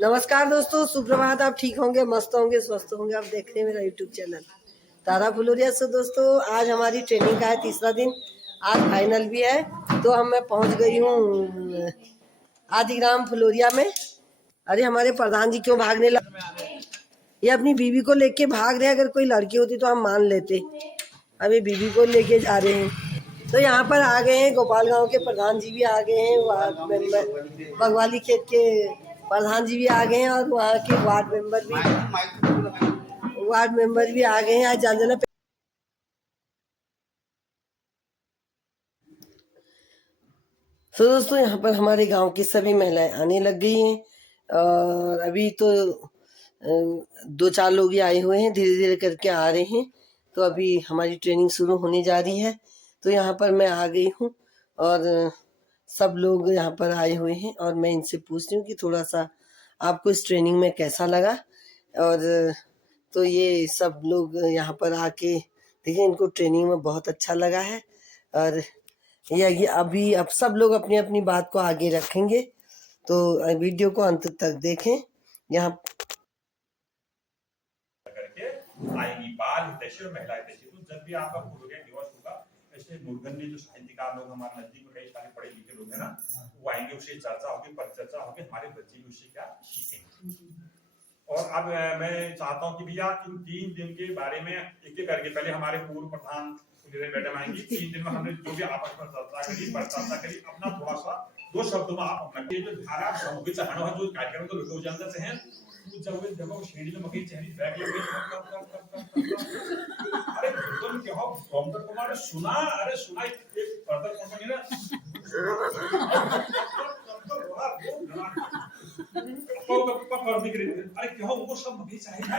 नमस्कार दोस्तों, सुप्रभात। आप ठीक होंगे, मस्त होंगे, स्वस्थ होंगे। आप देख रहे हैं मेरा यूट्यूब चैनल तारा फुलोरिया। से दोस्तों, आज हमारी ट्रेनिंग का है तीसरा दिन। आज फाइनल भी है। तो मैं पहुंच गई हूँ आदिग्राम फुलोरिया में। अरे हमारे प्रधान जी क्यों भागने लगे? ये अपनी बीवी को लेके भाग रहे हैं। अगर कोई लड़की होती तो हम मान लेते। अभी बीवी को लेके जा रहे हैं। तो यहाँ पर आ गए हैं, गोपाल गांव के प्रधान जी भी आ गए हैं, बगवाली खेत के प्रधान जी भी आ गए हैं, और वहाँ के वार्ड मेंबर भी आ गए हैं। आज जान तो दोस्तों, यहाँ पर हमारे गांव की सभी महिलाएं आने लग गई हैं। और अभी तो 2-4 लोग ही आए हुए हैं, धीरे धीरे करके आ रहे हैं। तो अभी हमारी ट्रेनिंग शुरू होने जा रही है। तो यहाँ पर मैं आ गई हूँ और सब लोग यहाँ पर आए हुए हैं, और मैं इनसे पूछ रही हूँ कि थोड़ा सा आपको इस ट्रेनिंग में कैसा लगा। और तो ये सब लोग यहाँ पर आके देखिए, इनको ट्रेनिंग में बहुत अच्छा लगा है। और ये अभी अब सब लोग अपनी अपनी बात को आगे रखेंगे। तो वीडियो को अंत तक देखें। यहाँ करके आएगी बाल हितैषी और महिला हितैषी। तो जब भी आपका फुलोरिया दिवस होगा, ऐसे मूर्धन्य जो साहित्यकार लोग हमारे नजदीक में कई सारे पढ़े लिखे लोग हैं ना, वो आएंगे, उससे चर्चा होगी, परिचर्चा होगी, हमारे बच्चे भी उससे क्या सीखेंगे। और अब मैं चाहता हूँ कि भैया इन 3 दिन के बारे में एक एक करके, पहले हमारे पूर्व प्रधान मैडम आएंगी। 3 दिन में हमने जो भी आपस में चर्चा करी, परिचर्चा करी, अपना थोड़ा सा 2 शब्दों में आप अपना जो धारा समूह चाहना है, जो कार्यक्रम तो लोग जानते हैं, जब वो शेडी में मकई चहरी बैग लगे, अरे तुम क्या हो डॉक्टर कुमार सुना? अरे सुना एक फर्दर कंपनी ना अरे क्या हो वो सब मकई चाहिए है।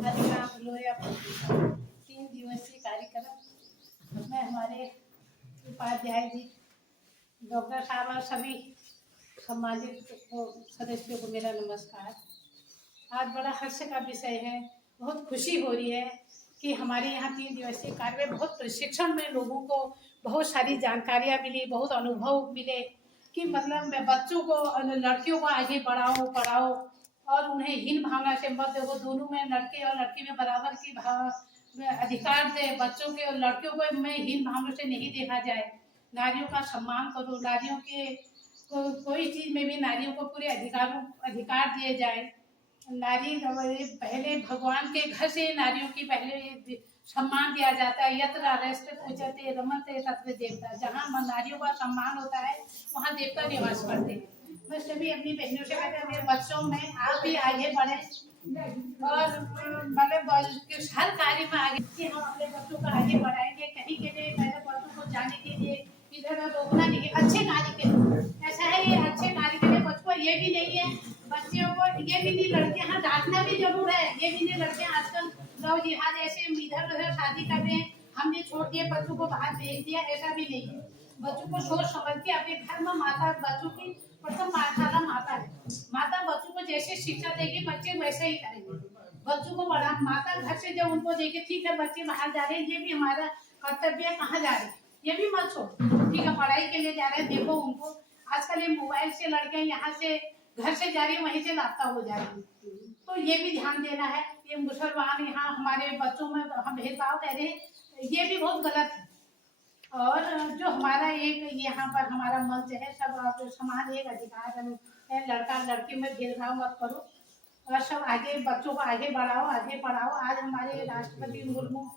आदिग्राम फुलोरिया 3 दिवसीय कार्यक्रम में हमारे उपाध्याय जी, डॉक्टर साहब और सभी सम्मानित सदस्यों को मेरा नमस्कार। आज बड़ा हर्ष का विषय है, बहुत खुशी हो रही है कि हमारे यहाँ 3 दिवसीय कार्य में बहुत प्रशिक्षण में लोगों को बहुत सारी जानकारियाँ मिली, बहुत अनुभव मिले कि मतलब मैं बच्चों को, लड़कियों को आगे बढ़ाओ, पढ़ाओ और उन्हें हीन भावना से मत देखो। दोनों में, लड़के और लड़की में बराबर की अधिकार दे। बच्चों के और लड़कियों को में हीन भावना से नहीं देखा जाए। नारियों का सम्मान करो, नारियों के कोई चीज में भी नारियों को पूरे अधिकार दिए जाए। नारी पहले भगवान के घर से नारियों की पहले सम्मान दिया जाता है। यत्र आरष्ट पूजते रमते तत्र देवता। जहाँ नारियों का सम्मान होता है वहाँ देवता निवास करते हैं। मैं सभी अपनी बहनों से कहते हैं, मेरे बच्चों में आप भी आगे बढ़े और मतलब हर कार्य में आगे, कि हम अपने बच्चों को आगे बढ़ाएंगे। कहीं के लिए मेरे बच्चों को जाने के लिए इधर रोकना नहीं, अच्छे कार्य के लिए। ऐसा है, ये अच्छे कार्य के लिए बच्चों ये भी नहीं है, बच्चियों को ये भी नहीं, लड़कियां डांटना भी जरूर है। ये भी नहीं, लड़कियां आजकल लव जिहाद ऐसे इधर उधर शादी कर रहे हैं, हमने छोड़ दिया, बच्चों को बाहर भेज दिया, ऐसा भी नहीं है। बच्चों को सोच समझ के अपने घर में माता, बच्चों की प्रथम पाठशाला माता है। माता बच्चों को जैसे शिक्षा देगी, बच्चे वैसे ही करेंगे। बच्चों को बड़ा माता घर से जब उनको देखे, ठीक है बच्चे बाहर जा रहे हैं, ये भी हमारा कर्तव्य है, कहाँ जा रहे हैं ये भी मत छोड़, ठीक है पढ़ाई के लिए जा रहे हैं, देखो उनको। आजकल ये मोबाइल से लड़के यहाँ से घर से जा रही है, वहीं से लापता हो जा रही है, तो ये भी ध्यान देना है। ये मुसलमान यहाँ हमारे बच्चों में हम भेदभाव कर रहे हैं, ये भी बहुत गलत है। और जो हमारा एक यहाँ पर हमारा मंच है, सब आप समान एक अधिकार है, लड़का लड़की में भेदभाव मत करो और सब आगे बच्चों को आगे बढ़ाओ, आगे पढ़ाओ। आज हमारे राष्ट्रपति मुर्मू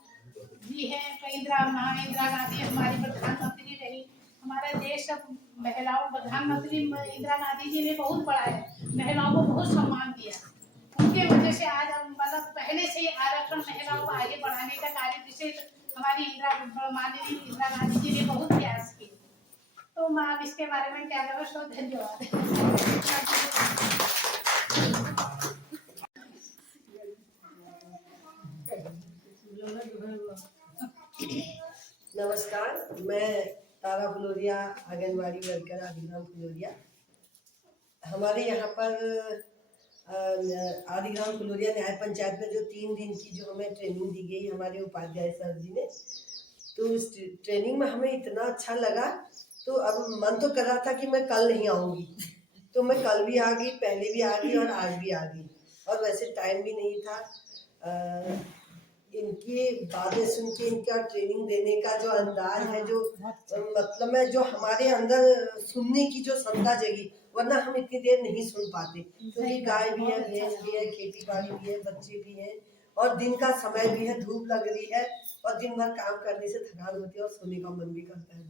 जी हैं, इंदिरा गांधी हमारी प्रधानमंत्री रही। हमारा देश सब महिलाओं, प्रधानमंत्री इंदिरा गांधी जी ने बहुत बढ़ाया, महिलाओं को बहुत सम्मान दिया। उनके वजह से आज हम मतलब पहले से आरक्षण महिलाओं को आगे बढ़ाने का कार्य विशेष हमारी माननीय इंदिरा गांधी जी ने बहुत प्रयास किए। तो मैं अब इसके बारे में क्या करूँ, सो धन्यवाद। नमस्कार, मैं तारा फुलोरिया, आंगनबाड़ी वर्कर आदिग्राम फुलोरिया। हमारे यहाँ पर आदिग्राम फुलोरिया न्याय पंचायत में जो 3 दिन की जो हमें ट्रेनिंग दी गई हमारे उपाध्याय सर जी ने, तो इस ट्रेनिंग में हमें इतना अच्छा लगा, तो अब मन तो कर रहा था कि मैं कल नहीं आऊँगी, तो मैं कल भी आ गई, पहले भी आ गई और आज भी आ गई। और वैसे टाइम भी नहीं था। इनकी बातें सुन के, इनका ट्रेनिंग देने का जो अंदाज है, जो मतलब है, जो हमारे अंदर सुनने की जो क्षमता जगी, वरना हम इतनी देर नहीं सुन पाते, क्योंकि गाय भी है, भैंस भी है, खेती बाड़ी भी है, बच्चे भी हैं, और दिन का समय भी है, धूप लग रही है, और दिन भर काम करने से थकान होती है और सोने का मन भी करता है।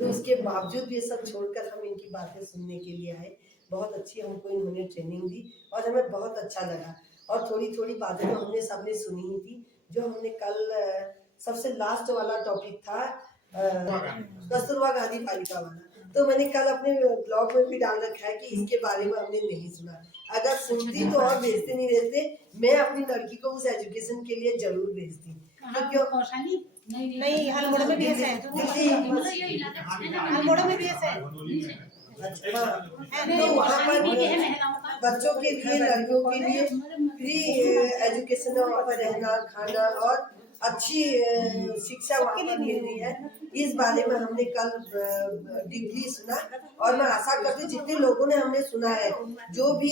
तो उसके बावजूद ये सब छोड़कर हम इनकी बातें सुनने के लिए आए। बहुत अच्छी हमको इन्होंने ट्रेनिंग दी और हमें बहुत अच्छा लगा। और थोड़ी थोड़ी बातें तो हमने सबने सुनी ही थी। जो हमने कल सबसे लास्ट वाला टॉपिक था कस्तूरबा गांधी बालिका वाला, तो मैंने कल अपने ब्लॉग में भी डाल रखा है कि इसके बारे में हमने नहीं सुना। अगर सुनती तो और भेजते नहीं भेजते, मैं अपनी लड़की को उस एजुकेशन के लिए जरूर भेजती, क्योंकि नहीं हलमोड़ा में भी है शायद, हलमोड़ा में भी है शायद। तो वहाँ पर बच्चों के लिए, लड़कियों के लिए फ्री एजुकेशन, वहाँ पर रहना, खाना और अच्छी शिक्षा वहाँ पर मिल रही है। इस बारे में हमने कल डीपली सुना, और मैं आशा करती हूँ जितने लोगों ने हमने सुना है, जो भी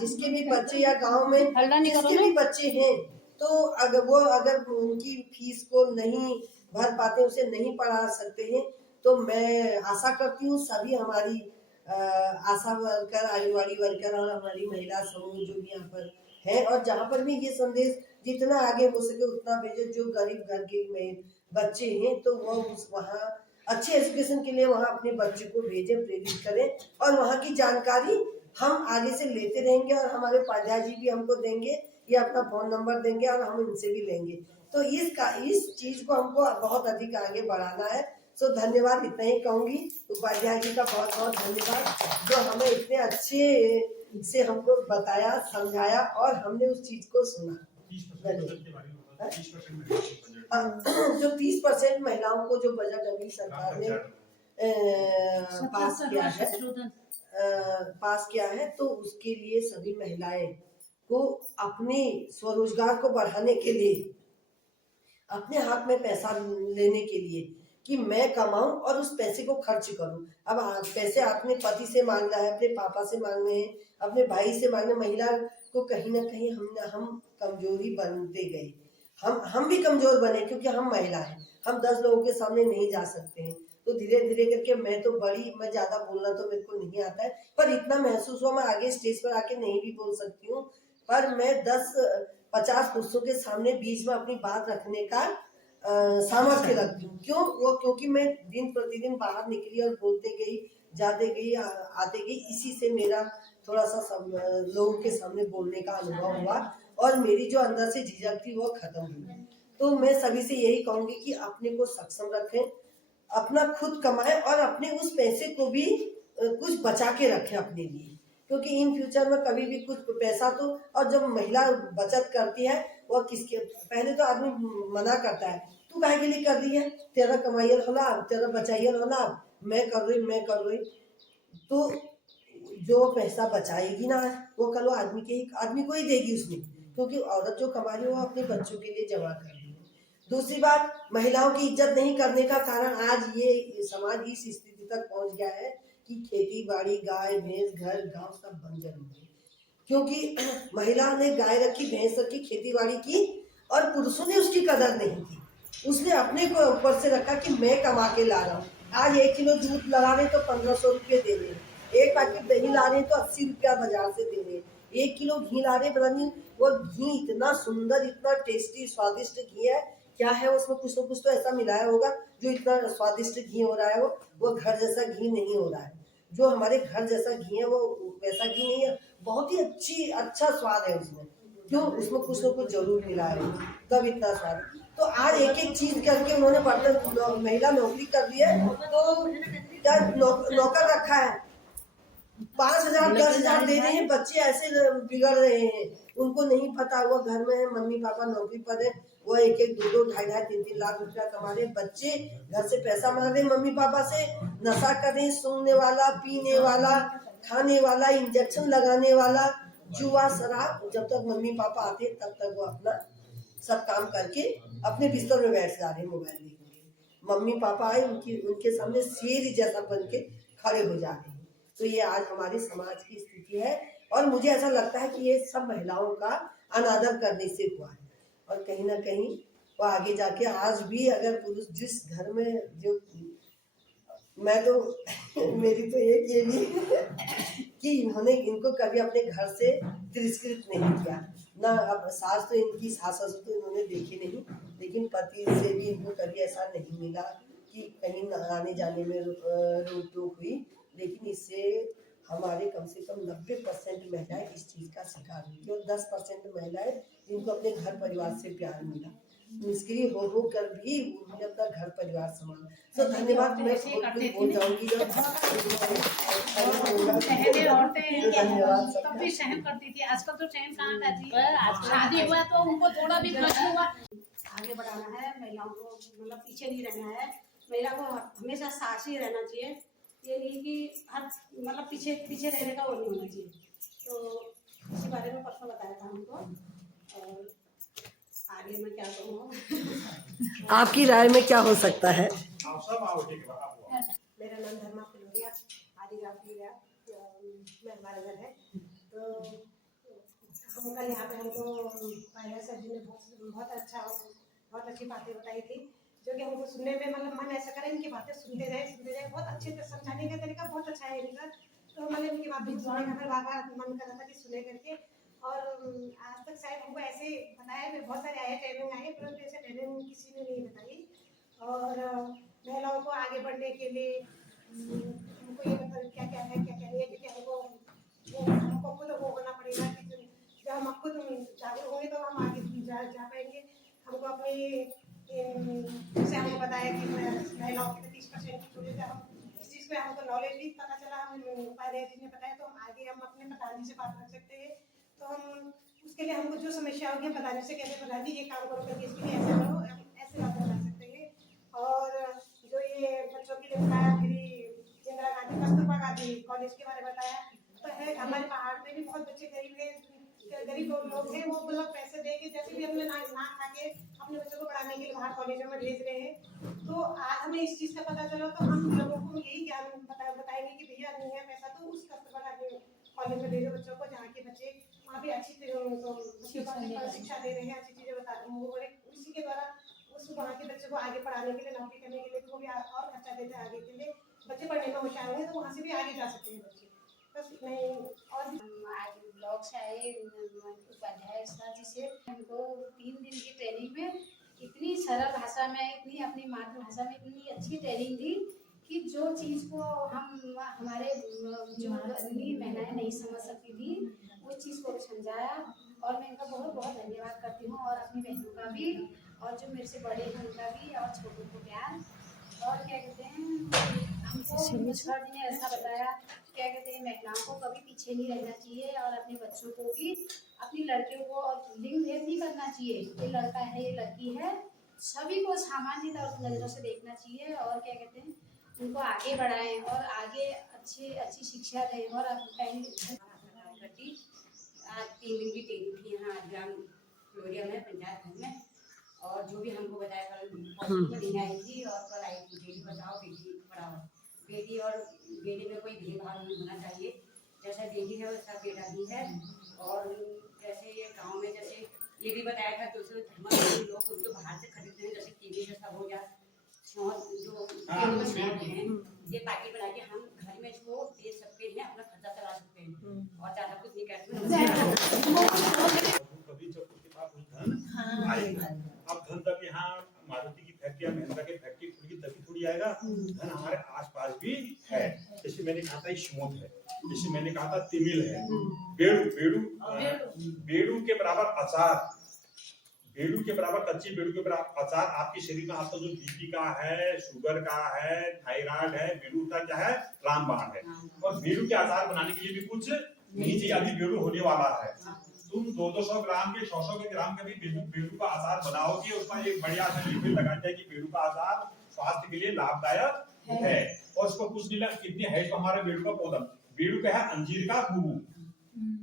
जिसके भी बच्चे या गांव में जिसके भी बच्चे हैं, तो अगर उनकी फीस को नहीं भर पाते, उसे नहीं पढ़ा सकते हैं, तो मैं आशा करती हूँ सभी हमारी आशा वर्कर, आंगनवाड़ी वर्कर और हमारी महिला समूह जो भी यहाँ पर है, और जहाँ पर भी ये संदेश जितना आगे हो सके उतना भेजे। जो गरीब घर के बच्चे हैं, तो वो वहाँ अच्छे एजुकेशन के लिए वहाँ अपने बच्चे को भेजें, प्रेरित करें, और वहाँ की जानकारी हम आगे से लेते रहेंगे, और हमारे उपाध्याय जी भी हमको देंगे, या अपना फोन नंबर देंगे, और हम इनसे भी लेंगे। तो इस चीज को हमको बहुत अधिक आगे बढ़ाना है। सो धन्यवाद, इतना ही कहूंगी। उपाध्याय जी का बहुत बहुत धन्यवाद, जो हमें इतने अच्छे से हमको बताया, समझाया, और हमने उस चीज को सुना। जो 30% महिलाओं को जो बजट अभी सरकार ने पास किया है, तो उसके लिए सभी महिलाएं को अपने स्वरोजगार को बढ़ाने के लिए, अपने हाथ में पैसा लेने के लिए, कि मैं कमाऊं और उस पैसे को खर्च करूं। अब पैसे अपने पति से मांगना है, अपने पापा से मांगने हैं, अपने भाई से मांगने। महिला को कहीं ना कहीं हम कमजोरी बनते गए, हम भी कमजोर बने, क्योंकि हम महिला हैं, हम 10 लोगों के सामने नहीं जा सकते हैं। तो धीरे धीरे करके मैं ज्यादा बोलना तो मेरे को नहीं आता है, पर इतना महसूस हुआ मैं आगे स्टेज पर आके नहीं भी बोल सकती हूँ, पर मैं 10-50 पुरुषों के सामने बीच में अपनी बात रखने का सामर्थ्य रखती हूँ। क्योंकि मैं दिन प्रतिदिन बाहर निकली और बोलते गई, जाते गई, आते गई, इसी से मेरा थोड़ा सा लोगों के सामने बोलने का अनुभव हुआ, और मेरी जो अंदर से झिझक थी वो खत्म हुई। तो मैं सभी से यही कहूंगी कि अपने को सक्षम रखें, अपना खुद कमाएं, और अपने उस पैसे को भी कुछ बचा के रखें अपने लिए, क्योंकि इन फ्यूचर में कभी भी कुछ पैसा तो, और जब महिला बचत करती है, वो किसके पहले तो आदमी मना करता है, तू काहे के लिए कर रही है, तेरा कमाइयल होला, तेरा बचाइयल होला, मैं कर रही। तो जो पैसा बचाएगी ना, वो कल वो आदमी को ही देगी उसने, क्योंकि औरत जो कमा रही है वो अपने बच्चों के लिए जमा कर रही है। दूसरी बात, महिलाओं की इज्जत नहीं करने का कारण आज ये समाज इस स्थिति तक पहुंच गया है कि खेती बाड़ी, गाय भैंस, घर गांव सब बंजर हो गए, क्योंकि महिला ने गाय रखी, भैंस रखी, खेती बाड़ी की, और पुरुषों ने उसकी कदर नहीं की। उसने अपने को ऊपर से रखा कि मैं कमा के ला रहा हूँ। आज 1 किलो दूध ला रहे तो 1500 रुपये दे रहे, एक पैकेट दही ला रहे तो 80 रुपया बाजार से दे रहे, 1 किलो घी ला रहे, पता नहीं वो घी इतना सुंदर, इतना टेस्टी स्वादिष्ट घी है, क्या है उसमें कुछ तो ऐसा मिलाया होगा जो इतना स्वादिष्ट घी हो रहा है। वो घर जैसा घी नहीं हो रहा है। जो हमारे घर जैसा घी है वो वैसा घी नहीं है, बहुत ही अच्छा स्वाद है उसमें, क्यों, उसमें कुछ ना कुछ जरूर मिला है, तब इतना स्वाद। तो आज एक एक चीज करके उन्होंने महिला नौकरी कर दी है, तो क्या नौकर रखा है, 5,000 10,000 दे रहे हैं, बच्चे ऐसे बिगड़ रहे हैं, उनको नहीं पता, वो घर में है, मम्मी पापा नौकरी पर है, वो 1-1 2-2 2.5 3-3 लाख रुपया कमा रहे, बच्चे घर से पैसा मांग रहे मम्मी पापा से, नशा कर रहे, सूंघने वाला, पीने वाला, खाने वाला, इंजेक्शन लगाने वाला, जुआ, शराब। जब तक मम्मी पापा आते तब तक वो अपना सब काम करके अपने बिस्तर में बैठ जा रहे मोबाइल देखने। मम्मी पापा आए उनके सामने शेर जैसा बन के खड़े हो जा रहे हैं। तो ये आज हमारे समाज की स्थिति है और मुझे ऐसा लगता है कि ये सब महिलाओं का अनादर करने से हुआ है। और कहीं ना कहीं वो आगे जाके आज भी अगर पुरुष जिस घर में जो मैं तो मेरी तो एक ये भी कि इनको कभी अपने घर से तिरस्कृत नहीं किया ना। अब सास तो इनकी सास ससुर तो इन्होंने देखे नहीं, लेकिन पति से भी इनको कभी ऐसा नहीं मिला कि कहीं आने जाने में रोक टोक हुई। लेकिन इससे हमारे कम से कम 90% महिलाएं इस चीज़ का शिकार हुई और 10% महिलाएं जिनको अपने घर परिवार से प्यार मिला, निष्क्रिय हो कर भी उन्होंने अपना घर परिवार संभाला। तो धन्यवाद। मैं बहुत कुछ बोल जाऊंगी पहले औरतें धन्यवाद तब भी सहन करती थी, आजकल तो सहन कहाँ करती है। शादी हुआ तो उनको थोड़ा भी कष्ट हुआ। आगे बढ़ाना है महिलाओं को, मतलब पीछे नहीं रहना है। महिला को हमेशा साहसी रहना चाहिए, ये नहीं कि हर मतलब पीछे पीछे रहने का वो नहीं होना चाहिए। तो इसी बारे में परसों बताया था हमको, और आगे मैं क्या कहूँ। आपकी राय में क्या हो सकता है? आप सब आओ, ठीक है, आप आओ। मेरा नाम धर्मा फुलोरिया, आदिवासी में हमारा घर है। तो हम कल यहाँ पे हमको पहले सर जी ने बहुत अच्छी बातें बताई थी, जो कि हमको सुनने में मतलब मन ऐसा करे इनकी बातें सुनते रहे। बहुत अच्छे से समझाने का तरीका बहुत अच्छा है इनका। तो मतलब इनकी बातें सुनने का फिर बार मन कर रहा था कि सुने करके। और आज तक शायद हमको ऐसे बताया मैं बहुत सारे आए ट्रेनिंग आए, परंतु ऐसे ट्रेनिंग किसी ने नहीं बताई। और महिलाओं को आगे बढ़ने के लिए हमको ये मतलब क्या क्या है क्या क्या नहीं है, क्योंकि हमको खुद वो होना पड़ेगा कि जब हम खुद जागरूक होंगे तो हम आगे जा पाएंगे। हमको अपनी जैसे हमने बताया कि महिलाओं के 30% छूटे थे, हम इस चीज़ पे हमको नॉलेज भी पता चला। हम उपाध्याय जी ने बताया तो हम आगे हम अपने प्रधान जी से बात कर सकते हैं। तो हम उसके लिए हमको जो समस्या होगी प्रधान जी से कहते हैं प्रधान जी ये काम करो करके इसके लिए ऐसे करो, ऐसे बात कर सकते हैं। और जो ये बच्चों के लिए बताया, फिर इंदिरा गांधी कस्तूरबा गांधी कॉलेज के बारे में बताया, तो है हमारे पहाड़ में भी बहुत बच्चे गरीब हैं, गरीब लोग हैं, वो मतलब पैसे दे के जैसे भी अपने ना खा के अपने बच्चों को पढ़ाने के लिए बाहर कॉलेजों में भेज रहे हैं। तो आज हमें इस चीज़ का पता चला तो हम लोगों को यही ज्ञान बताएंगे कि भैया नहीं है पैसा तो उस कस्तूरबा गांधी कॉलेज में भेजो बच्चों को, जहाँ के बच्चे वहाँ भी अच्छी शिक्षा दे रहे हैं, अच्छी चीज़ें बता रहे हैं। उसी के द्वारा उस वहाँ के बच्चों को आगे पढ़ाने के लिए, नौकरी करने के लिए, तो वो भी और खर्चा देते हैं आगे के लिए। बच्चे पढ़ने में होशियार होंगे तो वहाँ से भी आगे जा सकते हैं बच्चे। बस नहीं और आज ब्लॉग से आए उपाध्याय सर जी से हमको 3 दिन की ट्रेनिंग में इतनी सरल भाषा में, इतनी अपनी मातृभाषा में इतनी अच्छी ट्रेनिंग दी कि जो चीज़ को हम हमारे जो महिलाएं नहीं समझ सकती थी उस चीज़ को समझाया। और मैं इनका बहुत बहुत धन्यवाद करती हूँ, और अपनी बहनों का भी, और जो मेरे से बड़े हैं उनका भी, और छोटों को प्यार। और क्या कहते हैं, हमको सर जी ने ऐसा बताया, क्या कहते हैं, महिलाओं को कभी पीछे नहीं रहना चाहिए, और अपने बच्चों को भी, अपनी लड़कियों को लिंग भेद नहीं करना चाहिए, ये लड़का है ये लड़की है, सभी को सामान्य नज़रों से देखना चाहिए। और क्या कहते हैं, उनको आगे बढ़ाएं और आगे अच्छी शिक्षा दें। और प्रति आज 3 दिन की ट्रेनिंग थी यहाँ ग्राम फ्लोरिया में, पंचायत घर में। और जो भी हमको बताया कल नहीं आई थी, और कल आई थी बेटी बचाओ बेटी पढ़ाओ। बेटी और बेटे में कोई भेदभाव नहीं होना चाहिए, जैसा बेटी है वैसा बेटा भी है। और जैसे ये गांव में जैसे ये भी बताया था, दूसरे धर्म लोग तो बाहर से खरीदते हैं, जैसे टीवी में सब हो गया जो हैं, ये पार्टी बना के हम घर में इसको दे सकते हैं, अपना खर्चा चला सकते हैं और ज़्यादा कुछ नहीं करते। कभी जब उसके पास धन आएगा, अब धन तक यहाँ मारुति की फैक्ट्री या महिंद्रा की फैक्ट्री खुली तभी थोड़ी आएगा। धन हमारे आसपास भी है, जैसे मैंने कहा था शोध है, जैसे मैंने कहा था तिमिल है, बेड़ू के बराबर अचार, बेड़ू के बराबर कच्ची बेड़ू के बराबर अचार आपके शरीर में आपका जो बीपी का है, शुगर का है, थायराइड है, बेड़ू का क्या है, रामबाण है। और बेड़ू के अचार बनाने के लिए भी कुछ नहीं चाहिए, अभी बेड़ू होने वाला है। तुम 200 ग्राम के 100 ग्राम का भी बेड़ू का अचार बनाओगे, उसमें एक बढ़िया सा लिक्विड लगाते हैं कि बेड़ू का अचार स्वास्थ्य के लिए लाभदायक है। और उसको कुछ नहीं लगा, कितने है तो हमारे बेड़ू का पौधा, बेड़ू का है अंजीर का बुबू,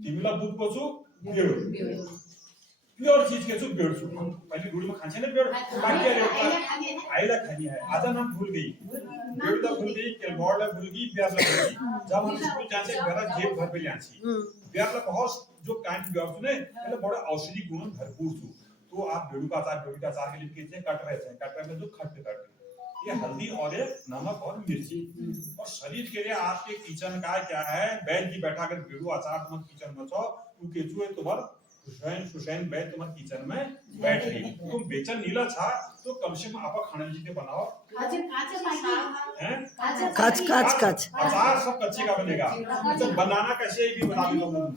तिमिला बुब कोसु बेड़ू। प्योर चीज के जो पेड़ सु पहले गुड़ में खांचे ना पेड़ बाकी आइला खानी है आधा नाम भूल गई पेड़ तो भूल गई केलबॉर्ड ला भूल गई प्याज ला भूल गई जब हम स्कूल जाते घर जेब भर पे लांची प्याज ला बहुत जो कांट गया उसने એટલે बड़ा औषधि गुण भरपूर थी तो आप बेड़ू का अचार के लिए कैसे कट रहे में जो खट ये हल्दी और नमक और मिर्ची और शरीर के लिए आपके किचन का क्या है बैल की बैठा कर बेड़ू अचार तुम किचन में छो तू केचुए तुम्हार सुशैन बैल तुम्हार किचन में बैठ रही तुम बेचन नीला छा तो कम से कम आप खाने जी के बनाओ काच अचार सब कच्चे का बनेगा तो बनाना कैसे भी बता देता हूँ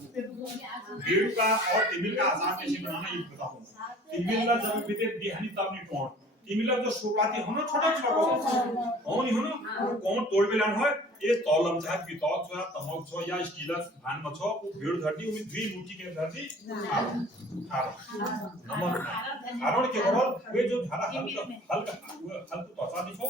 बेड़ू का और तिमिल का अचार कैसे बनाना ये बताऊँ तिमिल का जब बीते बिहानी तब नहीं टोंट तिमिल जो शुरुआती हो ना छोटा कौन ही हो ना कौन तोड़ बेलन हो ये तौलम छा पितौल छा तमक छो या स्टीलस भान में छो वो भेड़ धरती उमी द्वि मुट्ठी के धरती नमक कारण के बरोबर वे जो धारा हल्का त्वचा दिखो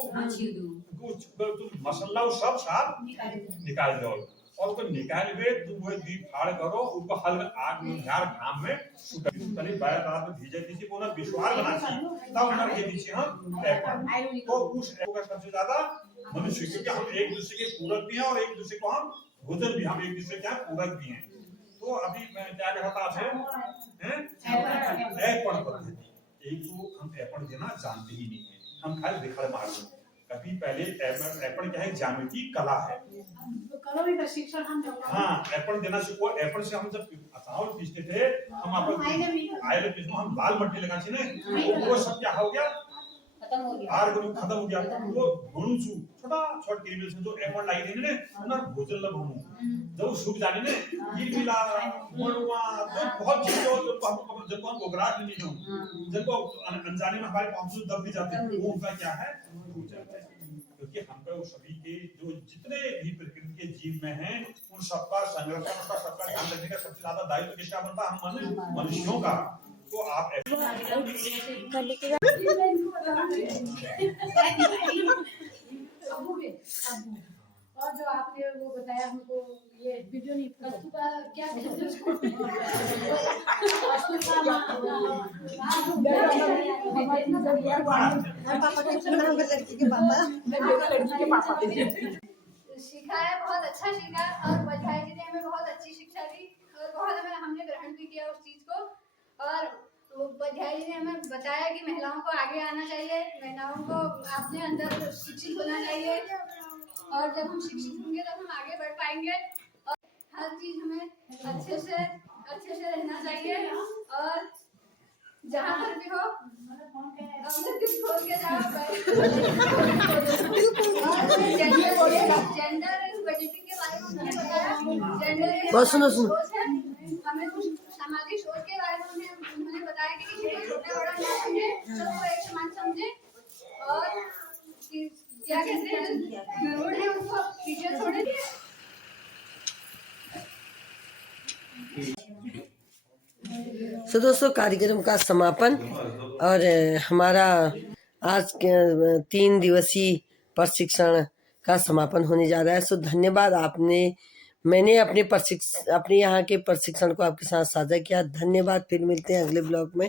कुछ तुम मसाला सब साथ निकाल दो और उसको निकाल के तुम वो दी फाड़ करो उसको हल्का आग में झाड़ घाम में तनी बाहर रात में भीजे थी वो ना विश्वास बना थी तब उन्होंने ये नीचे हम एप्पल तो उस एप्पल का सबसे ज्यादा मनुष्य क्योंकि हम एक दूसरे के पूरक भी हैं और एक दूसरे को हम भोजन भी हम एक दूसरे के पूरक भी हैं तो अभी मैं क्या कहता है एप्पल पद्धति एक तो हम एप्पल देना जानते ही नहीं है हम खाली दिखा मालूम कभी पहले एप्पल क्या है ज्यामिति कला है कलो भी प्रशिक्षण हम हाँ एप्पल देना सीखो एप्पल से हम जब चावल पीसते थे हम आए पीसनो हम लाल मट्टी लगा छी ने वो सब क्या हो गया खत्म हो गया आर को खत्म हो गया वो भुनसु छोटा केमिकल से जो एप्पल लाई थी ने उनर भोजन ला भनु जब सूख जाने ने गिर मिला मोड़वा तो बहुत चीजों जो हम जब हम गोगराट नहीं हो जब अनजाने में हमारे पहुंच दब भी जाते हैं वो उनका क्या है टूट जाता है क्योंकि हम पे सभी के जो जितने भी प्रकृति के जीव में हैं उन सबका संरक्षण उसका सबका ध्यान रखने का सबसे ज्यादा दायित्व किसका बनता है हम मनुष्यों का तो आप और जो आपने वो बताया हमको ये वीडियो नहीं कस्तूरबा क्या कहते हैं उसको सीखा है बहुत अच्छा सीखा और बधाई जी ने हमें बहुत अच्छी शिक्षा दी और बहुत हमने ग्रहण भी किया उस चीज को और बधाई जी ने हमें बताया कि महिलाओं को आगे आना चाहिए महिलाओं को अपने अंदर शिक्षित होना चाहिए और जब हम शिक्षित होंगे तब हम आगे बढ़ पाएंगे और हर चीज हमें अच्छे से रहना चाहिए और जहाँ पर भी हो अपने दिल खोल के जाओ जेंडर इक्वलिटी के बारे में उन्होंने बताया जेंडर हमें कुछ सामाजिक सोच के बारे में उन्होंने बताया कि किसी को छोटा बड़ा ना समझे सबको एक समान समझे और क्या कहते हैं जरूर है उनको पीछे छोड़े तो दोस्तों कार्यक्रम का समापन और हमारा आज के 3 दिवसीय प्रशिक्षण का समापन होने जा रहा है। सो धन्यवाद मैंने अपने यहाँ के प्रशिक्षण को आपके साथ साझा किया। धन्यवाद। फिर मिलते हैं अगले ब्लॉग में।